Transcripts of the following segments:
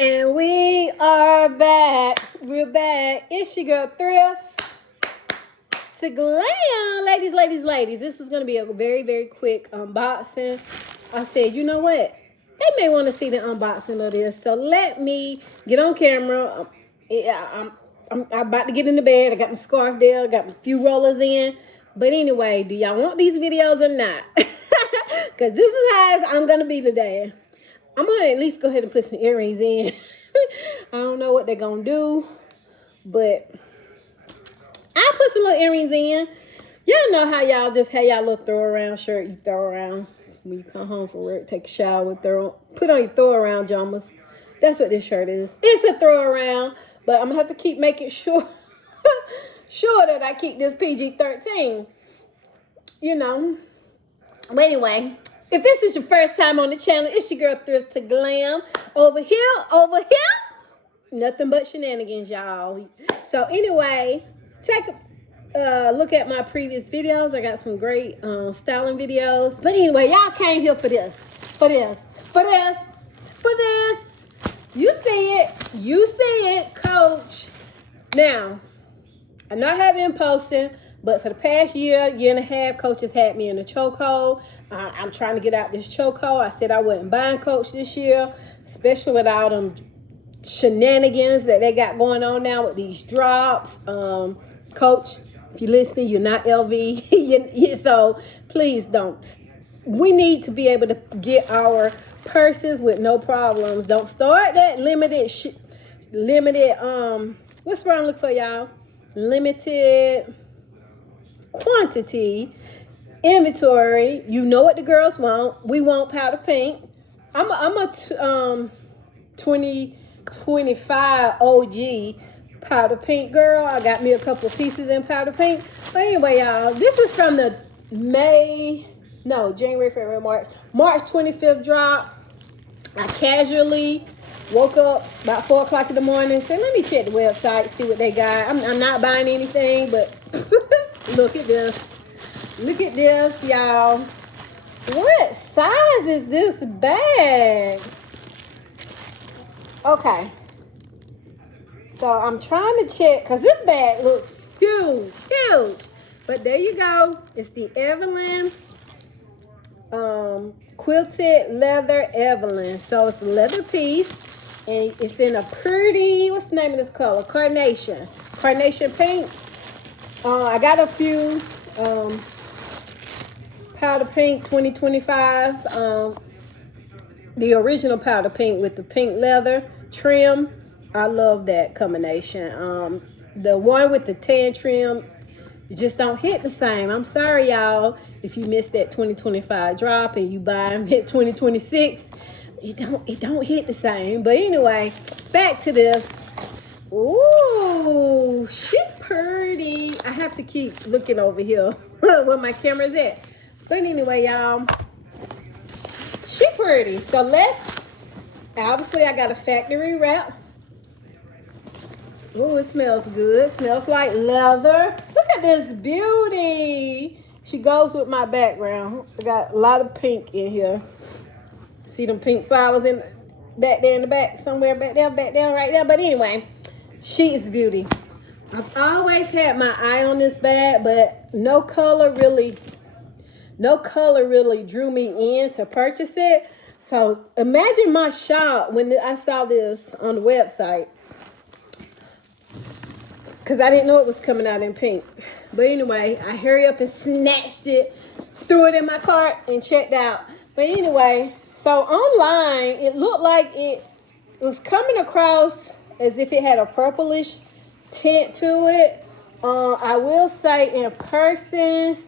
And we are back. We're back. It's your girl Thrift to Glam. Ladies. This is going to be a very, very quick unboxing. I said, you know what? They may want to see the unboxing of this. So let me get on camera. I'm about to get in the bed. I got my scarf there. I got a few rollers in. But anyway, do y'all want these videos or not? Because this is how I'm going to be today. I'm going to at least go ahead and put some earrings in. I don't know what they're going to do, but I'll put some little earrings in. Y'all know how y'all just have y'all little throw around shirt you throw around when you come home from work, take a shower, put on your throw around jumpers. That's what this shirt is. It's a throw around, but I'm going to have to keep making sure that I keep this PG-13. You know. But anyway, if this is your first time on the channel, it's your girl Thrift to Glam. Over here, nothing but shenanigans, y'all. So anyway, take a look at my previous videos. I got some great styling videos. But anyway, y'all came here for this. You see it, coach. Now, I know I have been posting, but for the past year and a half, Coach has had me in a chokehold. I'm trying to get out this chokehold. I said I wasn't buying Coach this year, especially with all them shenanigans that they got going on now with these drops. Coach, if you're listening, you're not LV. So please don't. We need to be able to get our purses with no problems. Don't start that limited, what's wrong? Look for y'all. Limited quantity inventory. You know what the girls want. We want powder pink. I'm a 2025 OG powder pink girl. I got me a couple of pieces in powder pink. But anyway, y'all, this is from the January, February, March 25th drop. I casually woke up about 4 o'clock in the morning. Said, let me check the website, see what they got. I'm not buying anything, but look at this. Look at this, y'all. What size is this bag? Okay. So I'm trying to check, because this bag looks huge. But there you go. It's the Evelyn quilted leather Evelyn. So it's a leather piece, and it's in a pretty, what's the name of this color? Carnation pink. I got a few powder pink 2025, the original powder pink with the pink leather trim. I love that combination. The one with the tan trim just don't hit the same. I'm sorry, y'all, if you missed that 2025 drop and you buy them at 2026. It don't hit the same. But anyway, back to this. Ooh, she pretty. I have to keep looking over here where my camera's at. But anyway, y'all, she pretty. So obviously I got a factory wrap. Ooh, it smells good. It smells like leather. Look at this beauty. She goes with my background. I got a lot of pink in here. See them pink flowers back there in the back, somewhere back there, right there. But anyway, she is beauty. I've always had my eye on this bag, but no color really drew me in to purchase it. So imagine my shock when I saw this on the website, because I didn't know it was coming out in pink. But anyway, I hurry up and snatched it, threw it in my cart, and checked out. But anyway, so online, it looked like it was coming across as if it had a purplish tint to it. I will say in person,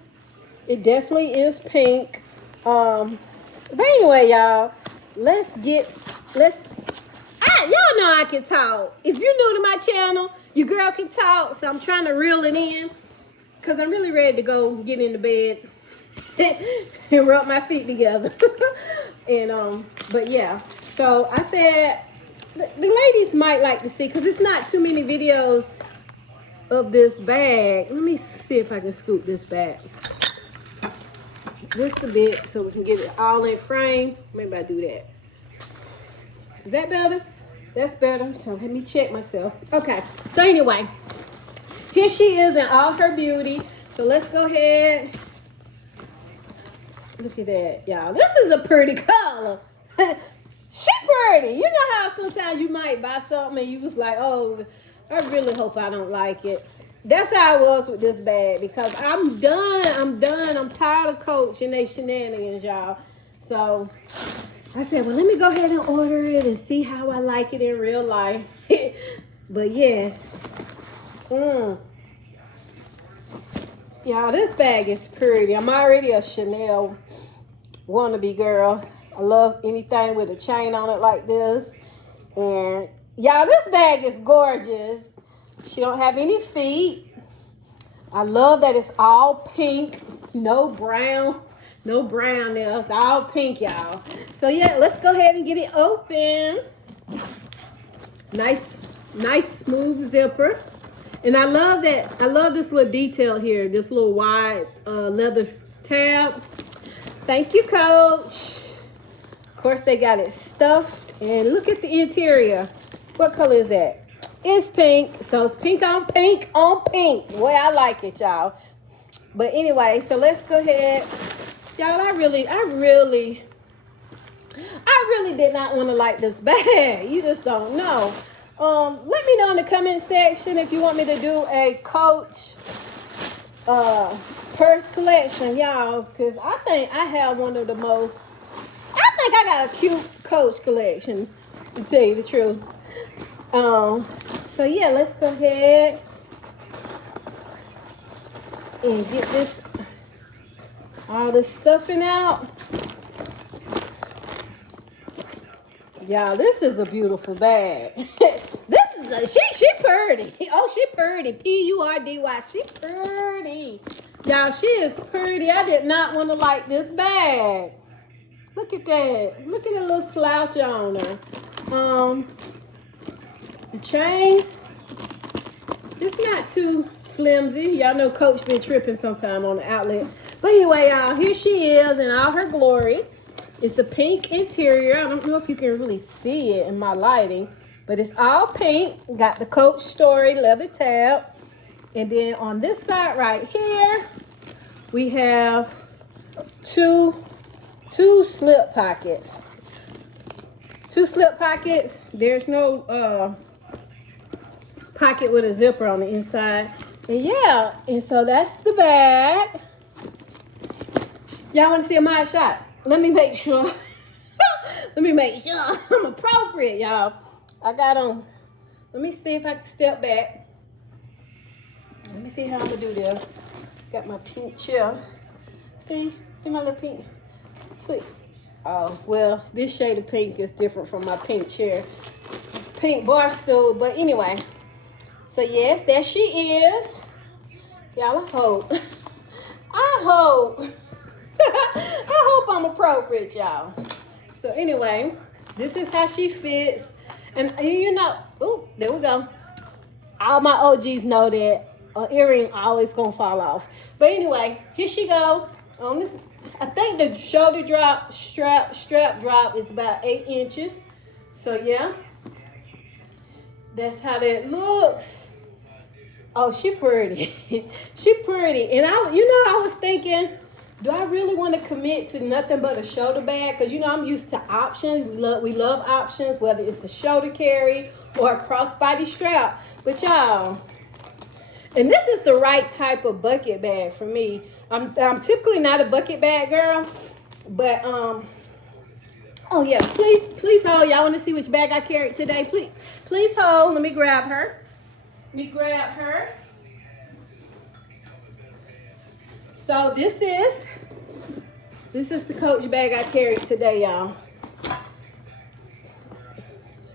it definitely is pink. But anyway, y'all, y'all know I can talk. If you're new to my channel, your girl can talk. So I'm trying to reel it in, because I'm really ready to go get in the bed and rub my feet together. And but yeah, so I said the ladies might like to see, because it's not too many videos of this bag. Let me see if I can scoop this back just a bit so we can get it all in frame. Maybe I do that. Is that better? That's better. So let me check myself. Okay. So anyway, here she is in all her beauty. So let's go ahead. Look at that, y'all. This is a pretty color. She pretty. You know how sometimes you might buy something and you was like, oh, I really hope I don't like it. That's how I was with this bag because I'm done. I'm tired of Coach and they shenanigans, y'all. So I said, well, let me go ahead and order it and see how I like it in real life. But yes. Y'all, this bag is pretty. I'm already a Chanel wannabe girl. I love anything with a chain on it like this. And y'all, this bag is gorgeous. She don't have any feet. I love that it's all pink. No brown. No brown there. It's all pink, y'all. So yeah, let's go ahead and get it open. Nice smooth zipper. And I love that. I love this little detail here. This little wide leather tab. Thank you, Coach. Of course, they got it stuffed. And look at the interior. What color is that? It's pink. So it's pink on pink on pink. The way I like it, y'all. But anyway, so let's go ahead. Y'all, I really did not want to like this bag. You just don't know. Let me know in the comment section if you want me to do a Coach purse collection, y'all, because I think I have one of the most, I think I got a cute Coach collection, to tell you the truth. So yeah, let's go ahead and get this, all the stuffing out. Y'all, this is a beautiful bag. She pretty. Oh, she pretty. P-U-R-D-Y. She pretty. Y'all, she is pretty. I did not want to like this bag. Look at that. Look at the little slouch on her. The chain, it's not too flimsy. Y'all know Coach been tripping sometime on the outlet. But anyway, y'all, here she is in all her glory. It's a pink interior. I don't know if you can really see it in my lighting, but it's all pink. Got the Coach Story leather tab. And then on this side right here, we have two slip pockets. Two slip pockets. There's no pocket with a zipper on the inside. And yeah, and so that's the bag. Y'all want to see a mod shot? Let me make sure. Let me make sure I'm appropriate, y'all. I got on. Let me see if I can step back. Let me see how I'm gonna do this. Got my pink chair. See my little pink. See. Oh well, this shade of pink is different from my pink chair, pink bar stool. But anyway, so yes, there she is. Y'all, I hope I'm appropriate, y'all. So anyway, this is how she fits. And you know, oh, there we go. All my OGs know that an earring always gonna fall off. But anyway, here she go. On this, I think the shoulder drop, strap drop is about 8 inches. So yeah, that's how that looks. Oh, she pretty. She pretty. And I was thinking, do I really want to commit to nothing but a shoulder bag? Because, I'm used to options. We love options, whether it's a shoulder carry or a crossbody strap. But y'all, and this is the right type of bucket bag for me. I'm typically not a bucket bag girl, but oh yeah, please hold. Y'all want to see which bag I carried today? Please hold. Let me grab her. So this is the Coach bag I carried today, y'all.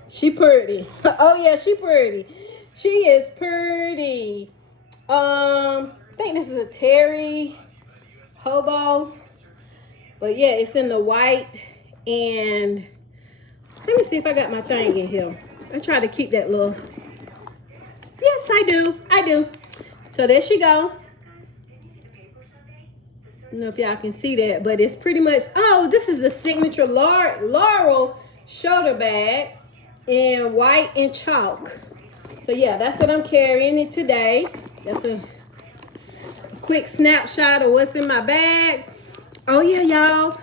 She pretty. Oh yeah, she pretty. She is pretty. I think this is a Terry Hobo. But yeah, it's in the white. And let me see if I got my thing in here. I try to keep that little. Yes, I do. So there she go. I don't know if y'all can see that, but it's pretty much, oh, this is a signature Laurel shoulder bag. in white and chalk. So yeah, that's what I'm carrying it today. That's a quick snapshot of what's in my bag. Oh yeah, y'all.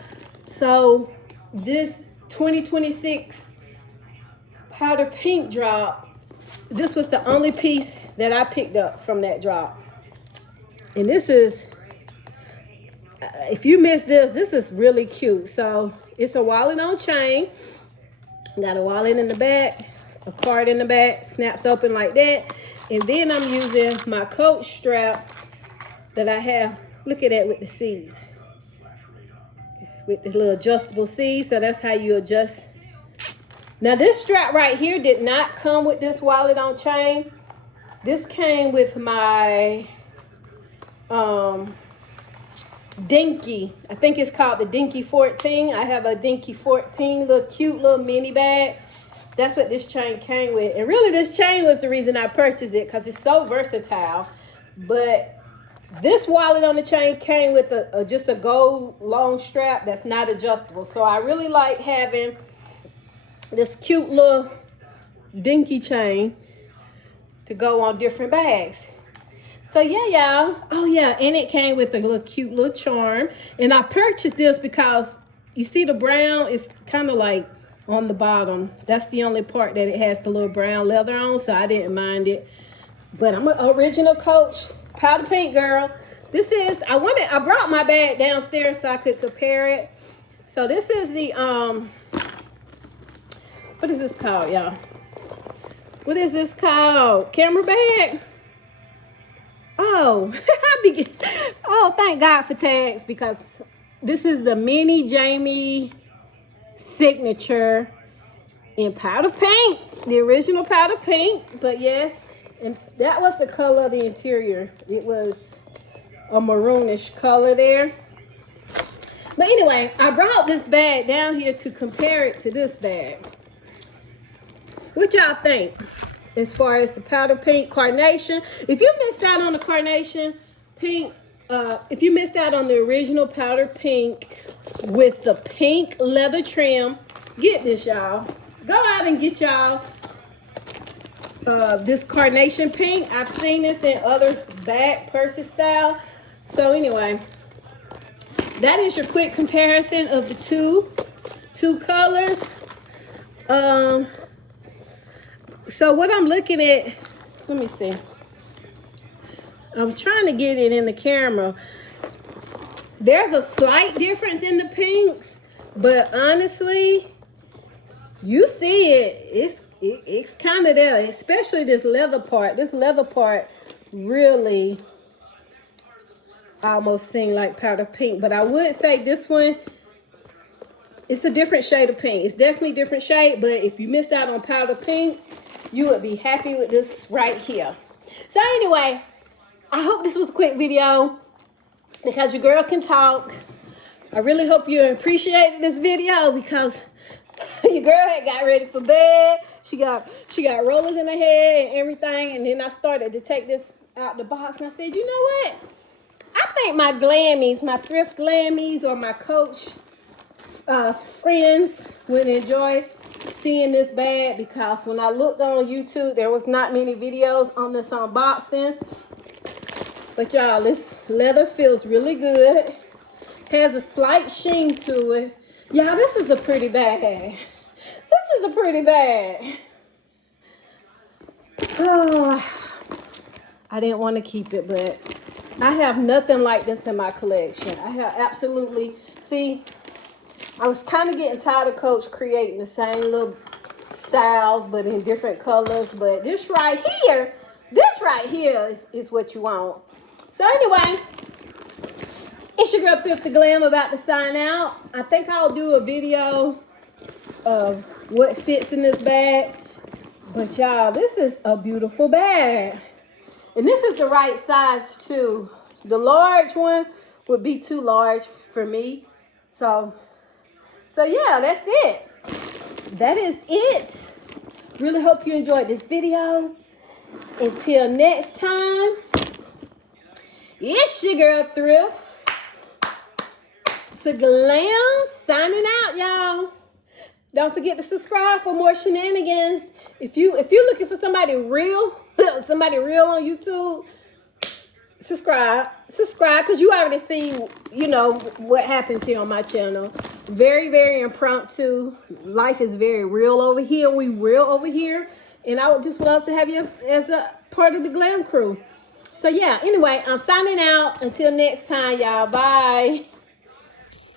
So this 2026 powder pink drop, this was the only piece that I picked up from that drop. And this is, if you missed this is really cute. So it's a wallet on chain. Got a wallet in the back, a card in the back, snaps open like that. And then I'm using my Coach strap that I have. Look at that with the C's. With the little adjustable C's. So that's how you adjust. Now this strap right here did not come with this wallet on chain. This came with my Dinky. I think it's called the Dinky 14. I have a Dinky 14, little cute little mini bag. That's what this chain came with. And really this chain was the reason I purchased it, because it's so versatile. But this wallet on the chain came with just a gold long strap that's not adjustable. So I really like having this cute little dinky chain to go on different bags. So yeah, y'all. Oh yeah, and it came with a little cute little charm. And I purchased this because you see the brown is kind of like on the bottom. That's the only part that it has the little brown leather on, so I didn't mind it. But I'm an original Coach powder pink girl. This is, I brought my bag downstairs so I could compare it. So this is the what is this called, y'all? What is this called? Camera bag? Oh, oh, thank God for tags, because this is the Mini Jamie signature in powder pink, the original powder pink. But yes, and that was the color of the interior. It was a maroonish color there. But anyway, I brought this bag down here to compare it to this bag. What y'all think as far as the powder pink Carnation? If you missed out on the Carnation pink, if you missed out on the original powder pink with the pink leather trim, get this, y'all. Go out and get y'all this Carnation pink. I've seen this in other bag purses style. So anyway, that is your quick comparison of the two colors. So what I'm looking at, let me see. I'm trying to get it in the camera. There's a slight difference in the pinks, but honestly, you see it. It's kind of there, especially this leather part. This leather part really almost seemed like powder pink, but I would say this one, it's a different shade of pink. It's definitely a different shade, but if you missed out on powder pink, you would be happy with this right here. So anyway, I hope this was a quick video because your girl can talk. I really hope you appreciated this video because your girl had got ready for bed. She got rollers in her head and everything. And then I started to take this out the box and I said, you know what? I think my Glammies, my thrift Glammies or my Coach friends would enjoy seeing this bag, because when I looked on YouTube, there was not many videos on this unboxing. But y'all, this leather feels really good. Has a slight sheen to it. Y'all, this is a pretty bag. This is a pretty bag. Oh, I didn't want to keep it, but I have nothing like this in my collection. I have absolutely, see, I was kind of getting tired of Coach creating the same little styles, but in different colors. But this right here is what you want. So anyway, it's your girl Thrifty Glam about to sign out. I think I'll do a video of what fits in this bag. But y'all, this is a beautiful bag. And this is the right size too. The large one would be too large for me. So yeah, that's it. That is it. Really hope you enjoyed this video. Until next time, it's your girl Thrift to Glam signing out, y'all. Don't forget to subscribe for more shenanigans. If you're looking for somebody real, somebody real on YouTube, subscribe because you already see, you know, what happens here on my channel. Very, very impromptu. Life is very real over here. We real over here, and I would just love to have you as a part of the glam crew. So yeah, anyway, I'm signing out. Until next time, y'all. Bye.